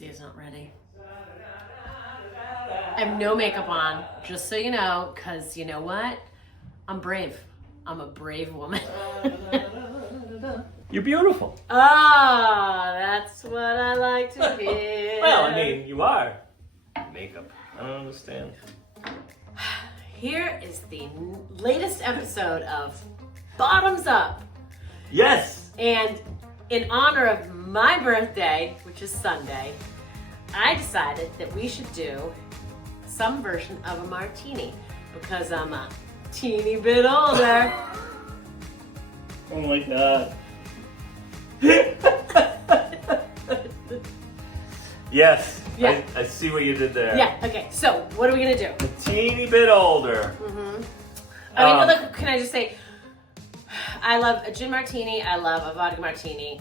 Dave's not ready. I have no makeup on, just so you know, because you know what? I'm brave. I'm a brave woman. You're beautiful. Ah, that's what I like to hear. Well, I mean, you are. Makeup. I don't understand. Here is the latest episode of Bottoms Up. Yes! And in honor of my birthday, which is Sunday, I decided that we should do some version of a martini because I'm a teeny bit older. Oh my god. Yes, Yeah. I see what you did there. Yeah, okay, so what are we gonna do? A teeny bit older. Mm-hmm. I mean, look, can I just say, I love a gin martini, I love a vodka martini,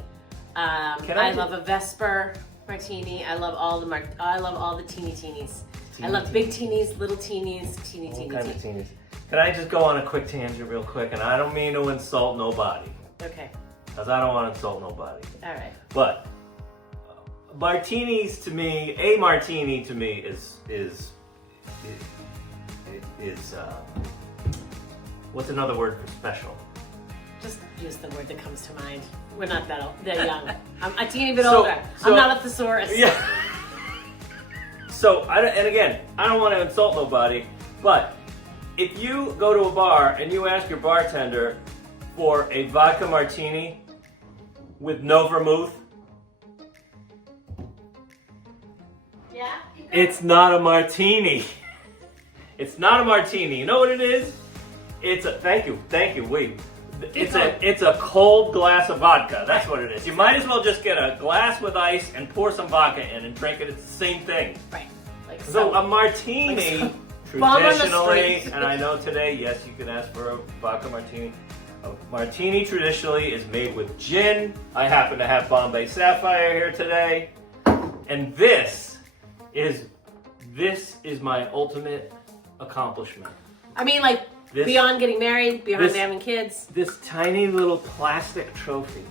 I love a Vesper martini, I love all the I love all the teeny teenies. I love big teenies, little teenies, teeny teeny All kinds of teenies. Can I just go on a quick tangent real quick? And I don't mean to insult nobody. Okay. Because I don't want to insult nobody. All right. But martinis to me, a martini to me is what's another word for special? Just use the word that comes to mind. We're not that young. I'm a teeny bit older. I'm not a thesaurus. Yeah. So, and again, I don't want to insult nobody, but if you go to a bar and you ask your bartender for a vodka martini with no vermouth, Yeah? it's not a martini. It's not a martini. You know what it is? It's a, thank you, wait. It's a cold glass of vodka. That's what it is. You might as well just get a glass with ice and pour some vodka in and drink it. It's the same thing. Right. Like So a martini, like Bomb on the traditionally, street. and I know today, yes, you can ask for a vodka martini. A martini traditionally is made with gin. I happen to have Bombay Sapphire here today, and this is my ultimate accomplishment. I mean, like, beyond getting married, beyond having kids. This tiny little plastic trophy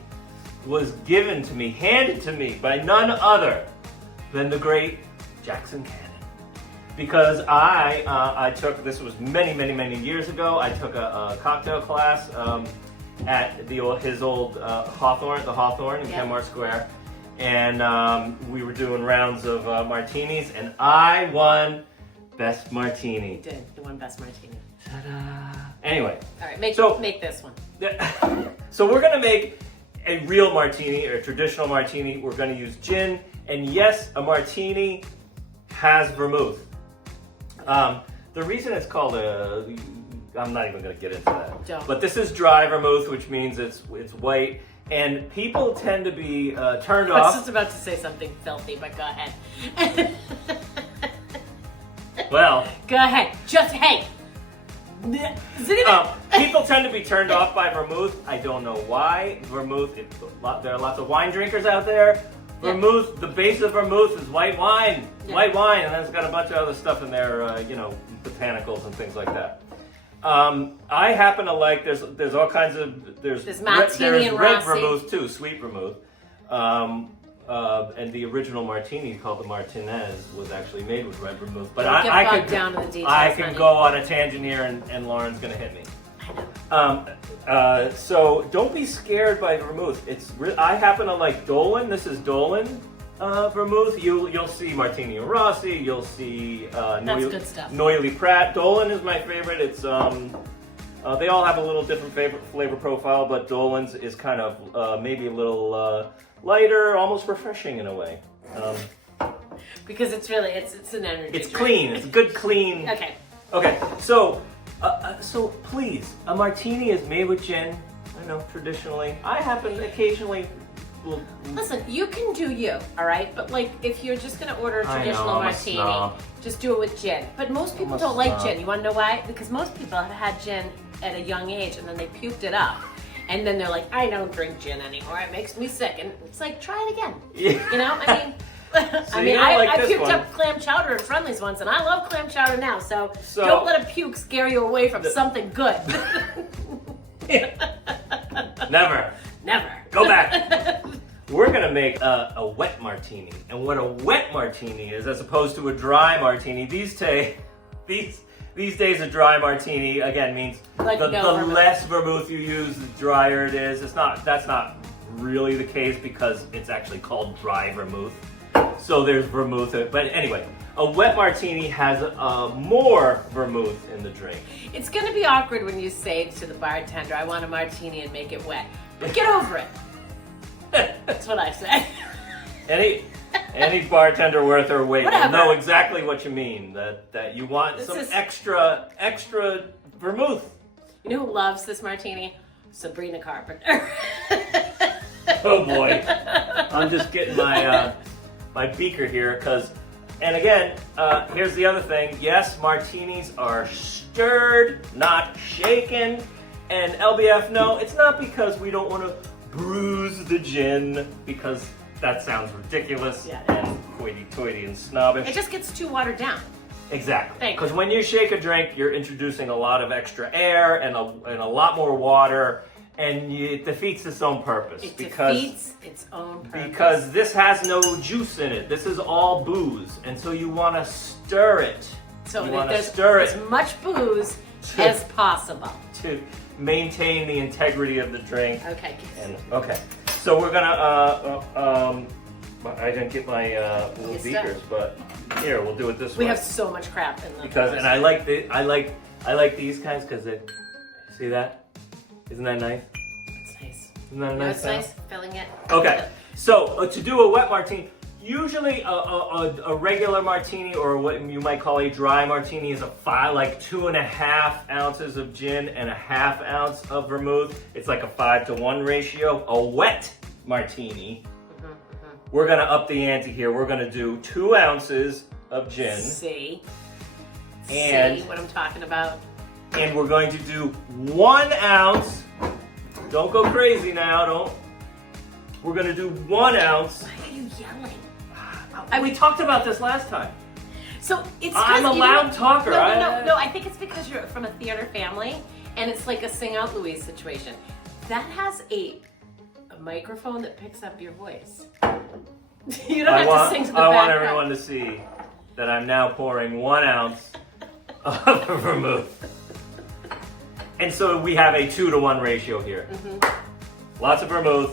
was given to me, handed to me by none other than the great Jackson Cannon. Because I took, this was many years ago, I took a cocktail class at his old Hawthorne, the Hawthorne in Kenmore Square. And we were doing rounds of martinis, and I won Best Martini. You did. You won Best Martini. Ta-da! Anyway. All right, make this one. So we're gonna make a real martini, or a traditional martini. We're gonna use gin, and yes, a martini has vermouth. The reason it's called I'm not even gonna get into that. Don't. But this is dry vermouth, which means it's white, and people tend to be turned off. I was just about to say something filthy, but go ahead. Well. Go ahead. Just, hey. People tend to be turned off by vermouth. I don't know why. Vermouth, there are lots of wine drinkers out there. Vermouth, the base of vermouth is white wine. Yeah. White wine, and then it's got a bunch of other stuff in there, botanicals and things like that. I happen to like, there's all kinds of, there's Martini and red Rossi. vermouth too, sweet vermouth. And the original martini called the Martinez was actually made with red vermouth. But I could down to the details, I can go on a tangent here, and Lauren's gonna hit me. So don't be scared by vermouth. I happen to like Dolan. This is Dolan vermouth. You'll see Martini and Rossi. You'll see that's good stuff. Noilly Prat. Dolan is my favorite. It's they all have a little different flavor profile, but Dolan's is kind of maybe a little lighter, almost refreshing in a way. Because it's really it's an energy. It's drink. clean. It's good, clean. Okay. Okay. So please, a martini is made with gin. I know traditionally. I happen occasionally. Listen, you can do you, all right? But like, if you're just gonna order a traditional martini, just do it with gin. But most people don't like gin. You want to know why? Because most people have had gin at a young age, and then they puked it up. And then they're like, I don't drink gin anymore. It makes me sick. And it's like, try it again. Yeah. You know, I mean, So I puked up clam chowder at Friendly's once, and I love clam chowder now. So don't let a puke scare you away from something good. Never. Never. Go back. we're gonna make a wet martini. And what a wet martini is, as opposed to a dry martini, these days a dry martini, again, means like the less vermouth vermouth you use, the drier it is. That's not really the case because it's actually called dry vermouth. So there's vermouth, but anyway, a wet martini has more vermouth in the drink. It's going to be awkward when you say to the bartender, I want a martini and make it wet. But get over it. That's what I say. Any bartender worth their weight will Whatever. know exactly what you mean. That you want some extra vermouth. You know who loves this martini? Sabrina Carpenter. Oh boy, I'm just getting my my beaker here and again, here's the other thing. Yes, martinis are stirred, not shaken. And LBF, no, it's not because we don't want to bruise the gin, because that sounds ridiculous and hoity-toity and snobbish. It just gets too watered down. Exactly. Because when you shake a drink, you're introducing a lot of extra air and a lot more water, and it defeats its own purpose. It defeats its own purpose. Because this has no juice in it. This is all booze, and so you want to stir it. So you want to there's stir it as much booze as possible to maintain the integrity of the drink. Okay. Okay. So we're gonna. I didn't get my little beakers, but here we'll do it this way. We have so much crap in them. And I like these kinds because they. See that? Isn't that nice? It's nice. Isn't that a nice? It's nice filling it. Okay. So to do a wet martini, usually a regular martini, or what you might call a dry martini, is like 2.5 ounces of gin and 1/2 ounce of vermouth. It's like a 5-to-1 ratio. A wet martini, we're gonna up the ante here. We're gonna do 2 ounces of gin. See what I'm talking about? And we're going to do 1 ounce. Don't go crazy now. We're gonna do 1 ounce. Why are you yelling? We talked about this last time. So it's. I'm a loud talker. No. I think it's because you're from a theater family, and it's like a sing out Louise situation. That has a microphone that picks up your voice. You don't have to sing to the background. I want everyone to see that I'm now pouring 1 ounce of vermouth. And so we have a 2-to-1 ratio here. Lots of vermouth.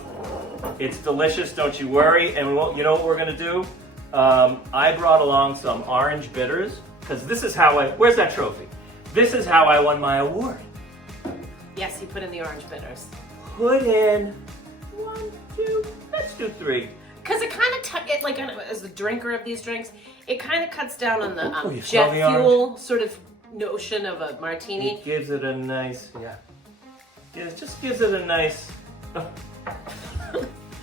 It's delicious, don't you worry. And you know what we're gonna do? I brought along some orange bitters, because this is how where's that trophy? This is how I won my award. Yes, you put in the orange bitters. Put in 1, 2, let's do 3. Because it kind of, as a drinker of these drinks, it kind of cuts down on the you jet smell the fuel sort of notion of a martini. It gives it a nice, it just gives it a nice.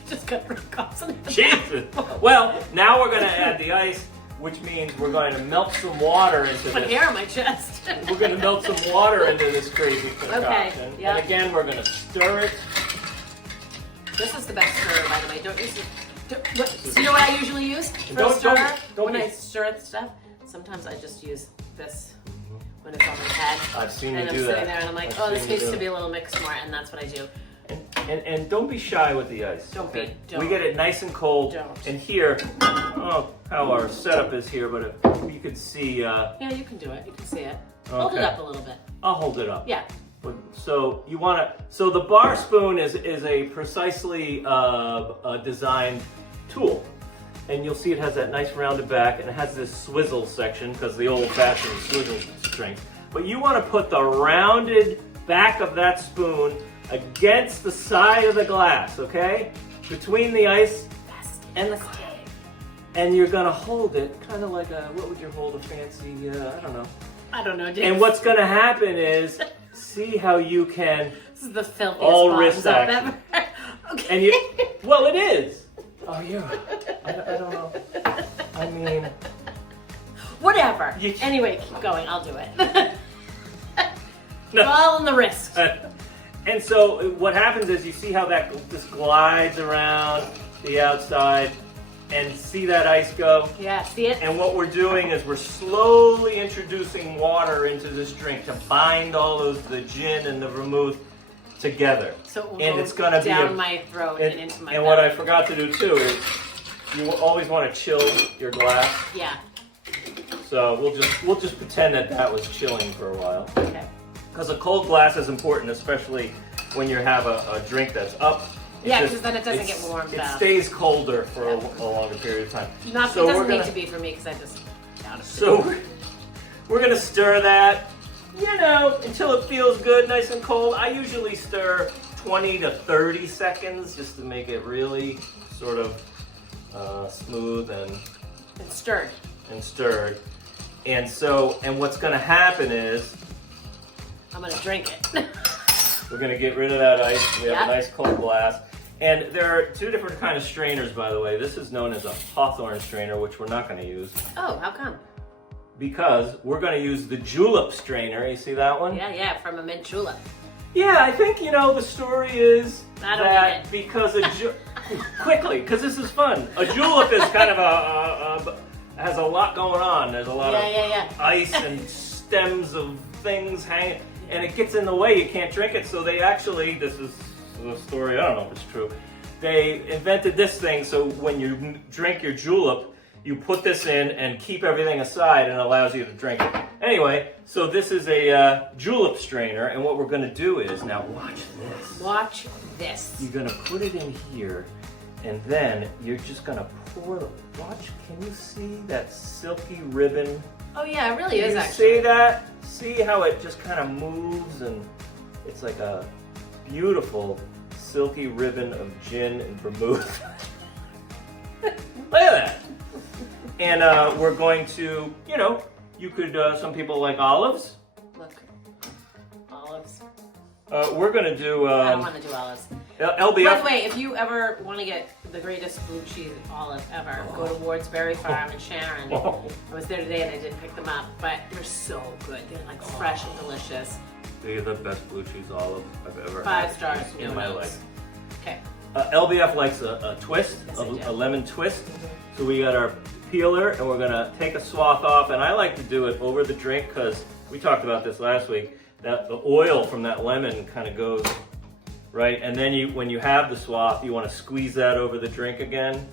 Just got cups in it. Jesus. Well, now we're going to add the ice, which means we're going to melt some water into this. Put hair on my chest. We're going to melt some water into this crazy concoction. Okay, yeah. And again, we're going to stir it. This is the best stirrer, by the way. Don't use it. So you know what I usually use for a stirrer? When I stir stuff, sometimes I just use this when it's on my head. I've seen you do that. And I'm sitting there and I'm like, this needs to be a little mixed more, and that's what I do. And don't be shy with the ice. Don't be. We get it nice and cold. Don't. And here, how our setup is here, but if you could see. Yeah, you can do it. You can see it. Okay. Hold it up a little bit. I'll hold it up. Yeah. So you want to. So the bar spoon is a precisely designed tool, and you'll see it has that nice rounded back, and it has this swizzle section because the old-fashioned swizzle strength. But you want to put the rounded back of that spoon against the side of the glass, okay? Between the ice and the glass. And you're gonna hold it kind of like what would you hold a fancy, I don't know, Dave. And what's gonna happen is, see how you can. This is the filthiest all wrist I've action. ever. Okay. And well, it is. Oh, yeah. I don't know. I mean. Whatever. Anyway, keep going. I'll do it. No. All in the wrist. And so what happens is you see how that just glides around the outside, and see that ice go? Yeah, see it? And what we're doing is we're slowly introducing water into this drink to bind all of the gin and the vermouth together. So it will and go it's gonna down be my throat and into my And belly. what I forgot to do too is you will always want to chill your glass. Yeah. So we'll just pretend that was chilling for a while. Okay. Because a cold glass is important, especially when you have a drink that's up. Yeah, because then it doesn't get warmed up. It stays colder for a longer period of time. It doesn't need to be for me because I just out of it. So we're gonna stir that, until it feels good, nice and cold. I usually stir 20 to 30 seconds just to make it really sort of smooth and stirred. And what's gonna happen is I'm gonna drink it. we're gonna get rid of that ice. We have a nice cold glass. And there are two different kind of strainers, by the way. This is known as a Hawthorne strainer, which we're not gonna use. Oh, how come? Because we're gonna use the julep strainer. You see that one? Yeah, from a mint julep. Yeah, I think, the story is I don't that need it. because quickly, because this is fun. A julep is kind of has a lot going on. There's a lot of ice and stems of things hanging, and it gets in the way. You can't drink it. So this is the story. I don't know if it's true. They invented this thing so when you drink your julep, you put this in and keep everything aside, and it allows you to drink it. Anyway, so this is a julep strainer, and what we're going to do is, now watch this. Watch this. You're going to put it in here, and then you're just going to pour the, can you see that silky ribbon? Oh yeah, it really is actually. See that? See how it just kind of moves, and it's like a beautiful silky ribbon of gin and vermouth. Look at that. And we're going to, you could, some people like olives. Look, olives. We're going to do... I don't want to do olives. LBF. By the way, if you ever want to get the greatest blue cheese olive ever, go to Ward's Berry Farm in Sharon. I was there today and I didn't pick them up, but they're so good. They're like fresh and delicious. They're the best blue cheese olive I've ever 5 had stars, in no my notes. life. Okay. LBF likes a twist, Yes, a lemon twist. So we got our peeler, and we're gonna take a swath off, and I like to do it over the drink because we talked about this last week, that the oil from that lemon kind of goes, right? And then when you have the swath, you want to squeeze that over the drink again,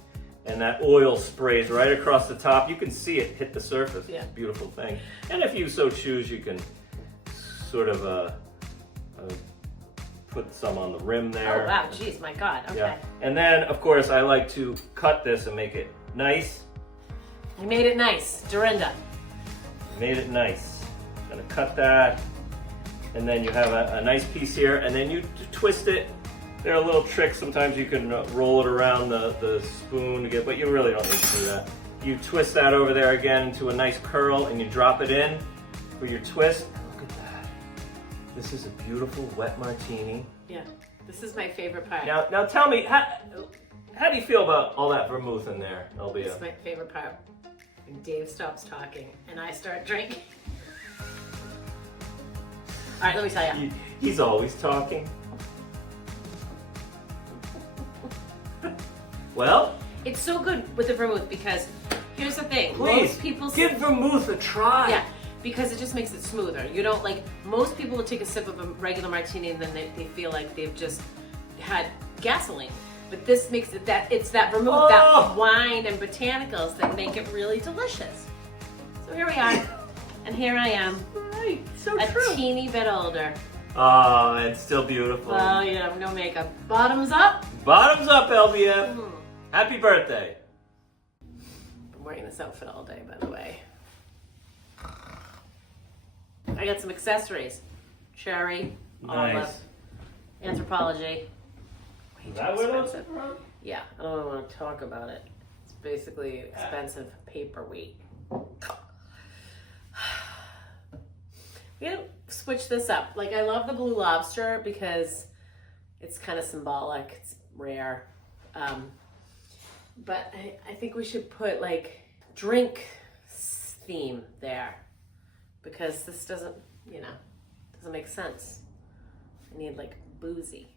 and that oil sprays right across the top. You can see it hit the surface. Yeah. Beautiful thing. And if you so choose, you can sort of put some on the rim there. Oh wow, jeez, my God, okay. Yeah. And then, of course, I like to cut this and make it nice. You made it nice, Dorinda. Made it nice. Gonna cut that, and then you have a nice piece here, and then you twist it. There are little tricks. Sometimes you can roll it around the spoon to get, but you really don't need to do that. You twist that over there again into a nice curl, and you drop it in for your twist. Look at that. This is a beautiful wet martini. Yeah, this is my favorite part. Now tell me, how do you feel about all that vermouth in there, LBF? This is my favorite part. When Dave stops talking and I start drinking. All right, let me tell you. He's always talking. Well, It's so good with the vermouth because here's the thing. please, Most people give vermouth a try. Yeah, because it just makes it smoother. You don't most people will take a sip of a regular martini and then they feel like they've just had gasoline. But this makes it it's that vermouth, that wine and botanicals that make it really delicious. So here we are, and here I am, Right, so a true. teeny bit older. Oh, it's still beautiful. Well, no makeup. Bottoms up. Bottoms up, LBF. Happy birthday. I'm wearing this outfit all day, by the way. I got some accessories. Cherry, olive, Nice. anthropology. Is that what it was? Yeah, I don't want to talk about it. It's basically expensive paperweight. We gotta switch this up. I love the blue lobster because it's kind of symbolic. It's rare. But I think we should put drink theme there because this doesn't make sense. I need boozy.